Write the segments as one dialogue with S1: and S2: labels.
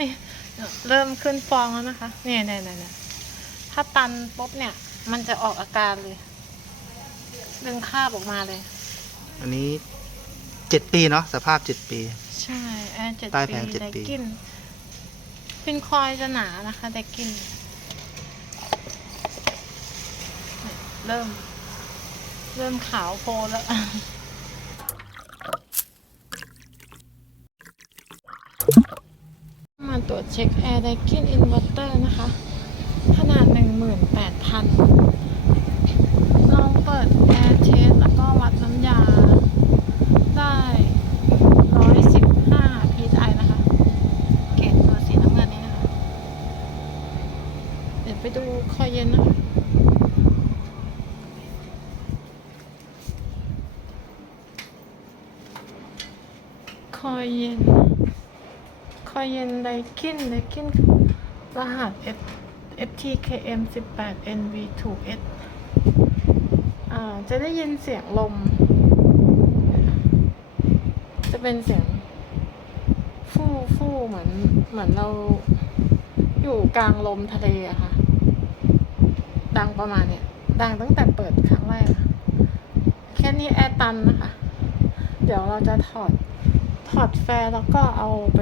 S1: นี่เริ่มขึ้นฟองแล้วนะคะเนี่ยเนี่ยเนี่ยเนี่ยถ้าตันปุ๊บเนี่ย มันจะออกอาการเลย ดึงคราบออกมาเลย
S2: อันนี้เจ็ดปีเนาะสภาพเจ็ดปี
S1: ใช่แอนเจ็ด
S2: ใต้แผ
S1: ปี
S2: งเจ็ด
S1: ได
S2: ปี
S1: กินฟินคอยจะหนานะคะไดกินเนี่ยเริ่ม เริ่มขาวโพลนแล้ว มาตรวจ เช็คแอร์ไดกินอินเวอร์เตอร์นะคะ ขนาด 18,000 ลองเปิดแอร์เทสแล้วก็วัดน้ำยาได้ 115 psi นะคะ เกจตัวสีน้ำเงินนี้นะคะ เดี๋ยวไปดูคอยเย็นนะคะ คอยเย็น ค อยเย็นไดกินไดกินรหัส F FTKM 18 NV2S อ่า จะได้ยินเสียงลม จะเป็นเสียง ฟู่ฟู่เหมือน เหมือนเราอยู่กลางลมทะเลอะค่ะ ดังประมาณเนี้ย ดังตั้งแต่เปิดครั้งแรก แค่นี้แอร์ตันนะคะ เดี๋ยวเราจะถอด ถอดแฟร์แล้วก็เอาไป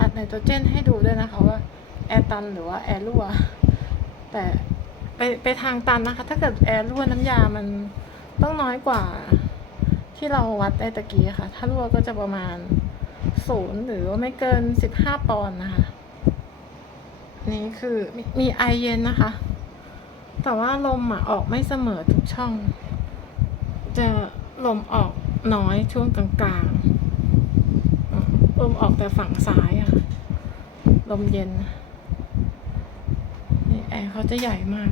S1: อัดไนโตรเจนให้ดูด้วยนะคะว่าแอร์ตันหรือว่าแอร์รั่วแต่ไปไปทางตันนะคะ ถ้าเกิดแอร์รั่วน้ำยามันต้องน้อยกว่า ที่เราวัดได้ตะกี้ค่ะ ถ้ารั่วก็จะประมาณศูนย์หรือว่าไม่เกินสิบห้าปอนด์นะคะ นี่คือมีไอเย็นนะคะ แต่ว่าลมอะออกไม่เสมอทุกช่อง จะลมออกน้อยช่วงกลางๆ ลมออกแต่ฝั่งซ้ายอะค่ะลมเย็น นี่แอร์เขาจะใหญ่มาก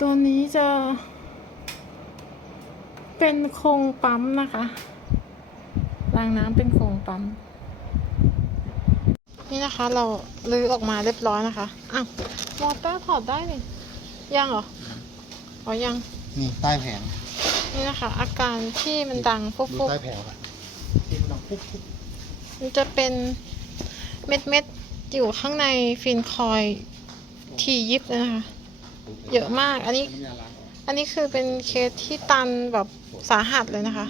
S1: ตัวนี้จะ เป็นโครงปั๊มนะคะรางน้ำเป็นโครงปั๊ม นี่นะคะ เราลื้อออกมาเรียบร้อยนะคะ อ้าว มอเตอร์ถอดได้นี่ยังเหรอ อ๋อยัง
S2: นี่ใต้แผง
S1: นี่นะคะ อาการที่มันดังฟุบ
S2: ดู
S1: ฟุบ
S2: ใต้แผงครับที่ มัน
S1: จะเป็นเม็ดเม็ดๆอยู่ข้างในฟินคอยทียิบนะคะ เยอะมาก อันนี้
S2: อั
S1: นนี้คือเป็นเคสที่ตันแบบสาหัสเลยนะคะ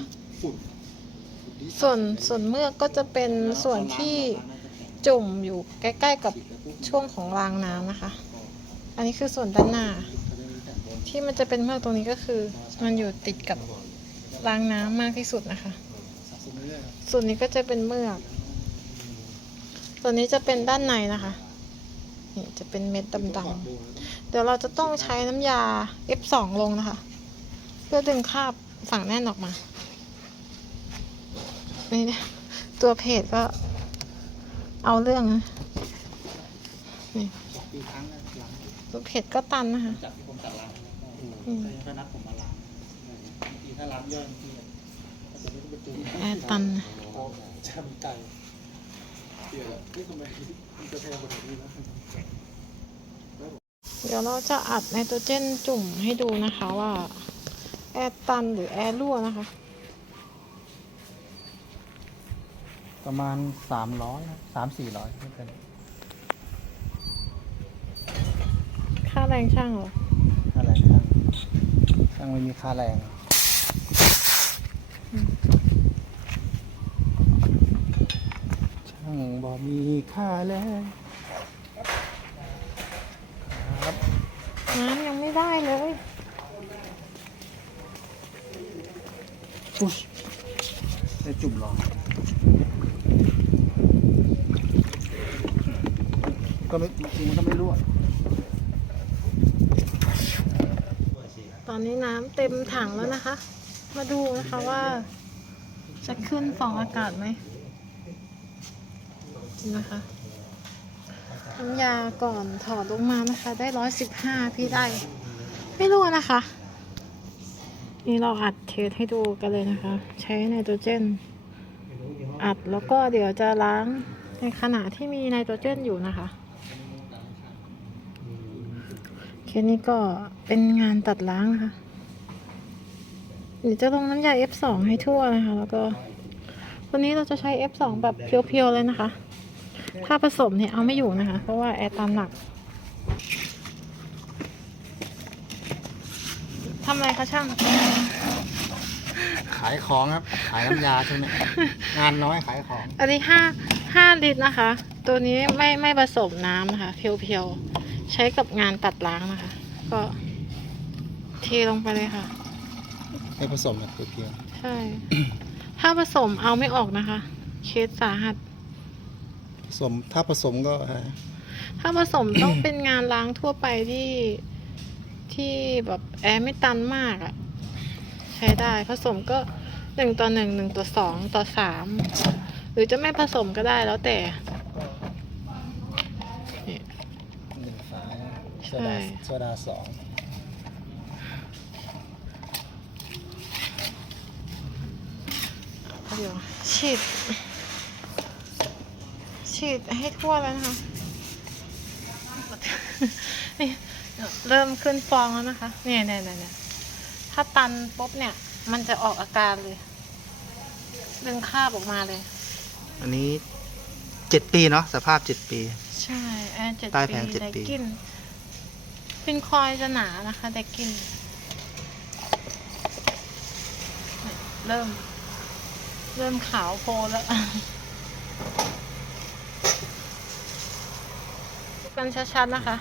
S1: ส่วนส่วนเมือกก็จะเป็นส่วนที่จุ่มอยู่ใกล้ๆกับช่วงของรางน้ำนะคะ อันนี้คือส่วนด้านหน้า ที่มันจะเป็นเมือกตรงนี้ก็คือ มันอยู่ติดกับรางน้ำมากที่สุดนะคะ
S2: มเรื่อยๆครับ
S1: ส่วนนี้ก็จะเป็นเมือก ส่วนนี้จะเป็นด้านในนะคะ นี่จะเป็นเม็ดดำ
S2: ถอดดู
S1: ๆเดี๋ยวเราจะต้องใช้น้ำยา F2 ลงนะคะ เพื่อดึงคราบฝังแน่นออกมา นี่นะตัวเพจก็เอาเรื่องนะนี่
S2: สองปีครั้งนะล้าง
S1: ตัวเพจก็ตันนะคะ
S2: จากที่ผมตัดล้าง
S1: อืม
S2: ก็นัดผมมาล้างบางทีถ้าล้างย่อยบางที
S1: แอร์ตัน
S2: โอ้แช่มันไก่เดี๋ยวเฮ้ยทำไมมันจะแพงกว่านี้นะ
S1: เดี๋ยวเราจะอัดไนโตรเจนจุ่มให้ดูนะคะว่าแอร์ตันหรือแอร์รั่วนะคะ
S2: ประมาณสามร้อยสามสี่ร้อยไม่เกิน
S1: ค่าแรงช่างเหรอ
S2: อะไรช่างช่างไม่มีค่าแรงางบอมีค่าแรงครับ
S1: น้ำยังไม่ได้เลย
S2: ปุ๊ชได้จุ่มรองก็ไม่จริงๆมันก็ไม่รั่ว
S1: ตอนนี้น้ำเต็มถังแล้วนะคะ มาดูนะคะว่า จะขึ้นฟองอากาศไหม นะคะน้ำยาก่อนถอดลงมานะคะ ได้ร้อยสิบห้าพี่ได้ ไม่รู้นะคะ นี่เราอัดเทสให้ดูกันเลยนะคะ ใช้ไนโตรเจน อัดแล้วก็เดี๋ยวจะล้างในขณะที่มีไนโตรเจนอยู่นะคะเคสนี้ก็เป็นงานตัดล้างนะคะเดี๋ยวจะลงน้ำยา F2 ให้ทั่วนะคะ แล้วก็ วันนี้เราจะใช้ F2 แบบเพียวๆเลยนะคะ ถ้าผสมเนี่ยเอาไม่อยู่นะคะ เพราะว่าแอร์ตามหนักทำอะไรคะช่าง
S2: ขายของครับ ขายน้ำยาใช่ไหมงานน้อยขายของ
S1: อันนี้ห้าห้าลิตรนะคะ ตัวนี้ไม่ไม่ผสมน้ำนะคะ เพียวๆ ใช้กับงานตัดล้างนะคะ ก็เทลงไปเลยค่ะ
S2: ไม่ผสมแบบเพียว
S1: ใช่ ถ้าผสมเอาไม่ออกนะคะ เคสสาหัส
S2: ๆผ สมถ้าผสมก็ฮะ
S1: ถ้าผสมต้องเป็นงานล้างทั่วไปที่ที่แบบแอร์ไม่ตันมากอะ่ะใช้ได้ผสมก็หนึ่งต่อหนึ่งหนึ่งต่อสองต่อสามหรือจะไม่ผสมก็ได้แล้วแต่ นี่
S2: หนึ่งฝาโซ
S1: ใช่
S2: ดาโซดาสอง
S1: เดี๋ยวฉีด ฉีดให้ทั่วแล้วนะคะ นี่เริ่มขึ้นฟองแล้วนะคะ เนี่ยเนี่ยเนี่ยเนี่ยถ้าตันปุ๊บเนี่ย มันจะออกอาการเลย ดึงคราบออกมาเลย
S3: อันนี้เจ็ดปีเนาะสภาพเจ็ดปี
S1: ใช่แอนเจ็ด
S3: ใต้
S1: ปี
S3: แผงเจ็ด
S1: ได้
S3: ปี
S1: กลินฟินคอยจะหนานะคะ แต่กลินเนี่ยเริ่ม เริ่มขาวโพลแล้ว กันชัดๆนะคะ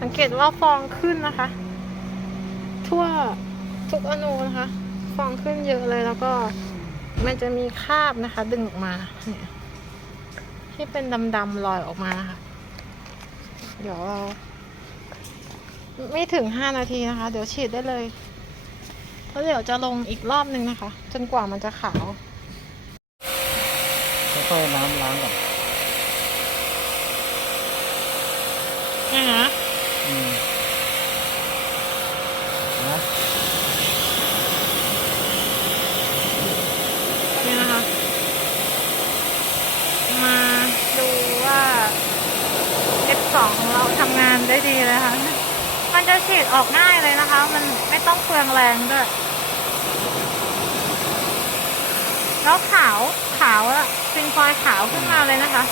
S1: สังเกตว่าฟองขึ้นนะคะ ทั่วทุกอนูนะคะ ฟองขึ้นเยอะเลยแล้วก็มันจะมีคราบนะคะ ดึงออกมาเนี่ยที่เป็นดำๆลอยออกมานะคะเดี๋ยวเรา ไม่ถึงห้านาทีนะคะ เดี๋ยวฉีดได้เลย แล้วเดี๋ยวจะลงอีกรอบนึงนะคะ จนกว่ามันจะขาว
S2: ค่อยๆน้ำล้างก่อน
S1: นี่นะ
S2: อืมนะ
S1: นี่นะคะ มาดูว่า F2 ของเราทำงานได้ดีเลยค่ะ มันจะฉีดออกง่ายเลยนะคะ มันไม่ต้องเปลืองแรงด้วย แล้วขาวขาวอะซิงฟอยขาวขึ้นมาเลยนะคะ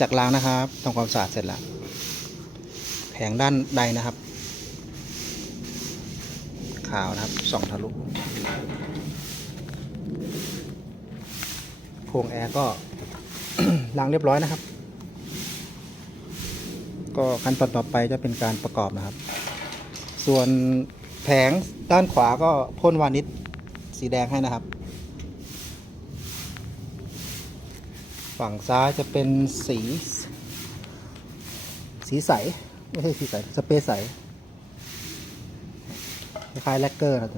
S3: จากล้างนะครับทำความสะอาดเสร็จแล้วแผงด้านใดนะครับ ขาวนะครับสองทะลุโครงแอร์ก็ล้างเรียบร้อยนะครับ ก็ขั้นตอนต่อไปจะเป็นการประกอบนะครับ ส่วนแผงด้านขวาก็พ่นวานิชสีแดงให้นะครับ ฝั่งซ้ายจะเป็นสี สีใส ไม่ใช่สีใส สเปรย์ใส คล้ายแลกเกอร์นะ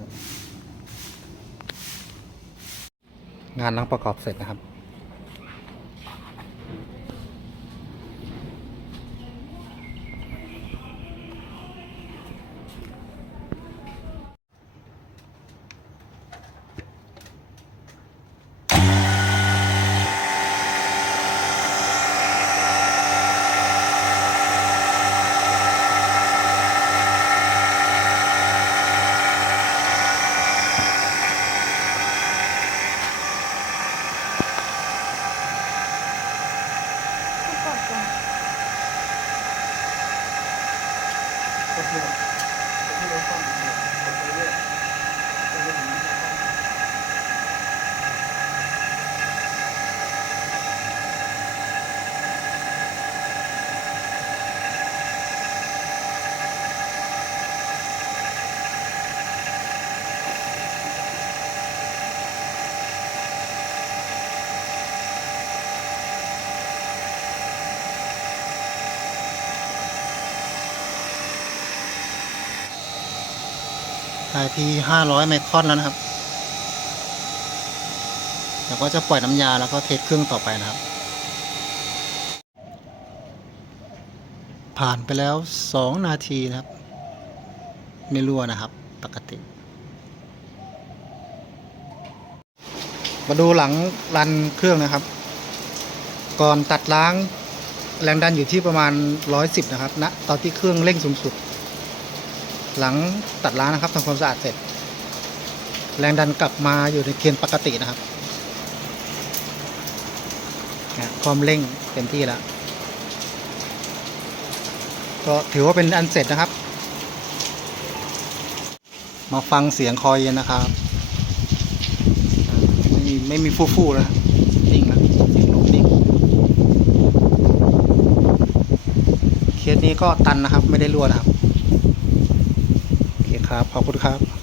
S3: งานล้างประกอบเสร็จนะครับ お昼お昼お昼お昼お昼お昼お昼おาร้อยไมครอนแล้วนะครับแล้วก็จะปล่อยน้ำยาแล้วก็เทสเครื่องต่อไปนะครับ ผ่านไปแล้วสองนาทีนะครับ ไม่รั่วนะครับ ปกติ มาดูหลังรันเครื่องนะครับ ก่อนตัดล้างแรงดันอยู่ที่ประมาณ 110 นะครับณตอนที่เครื่องเร่งสูงสุด หลังตัดล้างนะครับทำความสะอาดเสร็จ แรงดันกลับมาอยู่ในเกณฑ์ปกตินะครับนะความเร่งเต็มที่แล้ว ก็ถือว่าเป็นอันเสร็จนะครับ มาฟังเสียงคอยเย็นนะครับ ไม่มีไม่มีฟู่ๆแล้วนิ่งแล้วเสียงลมนิ่งเคสนี้ก็ตันนะครับ ไม่ได้รั่วนะครับ ครับ ขอบคุณครับ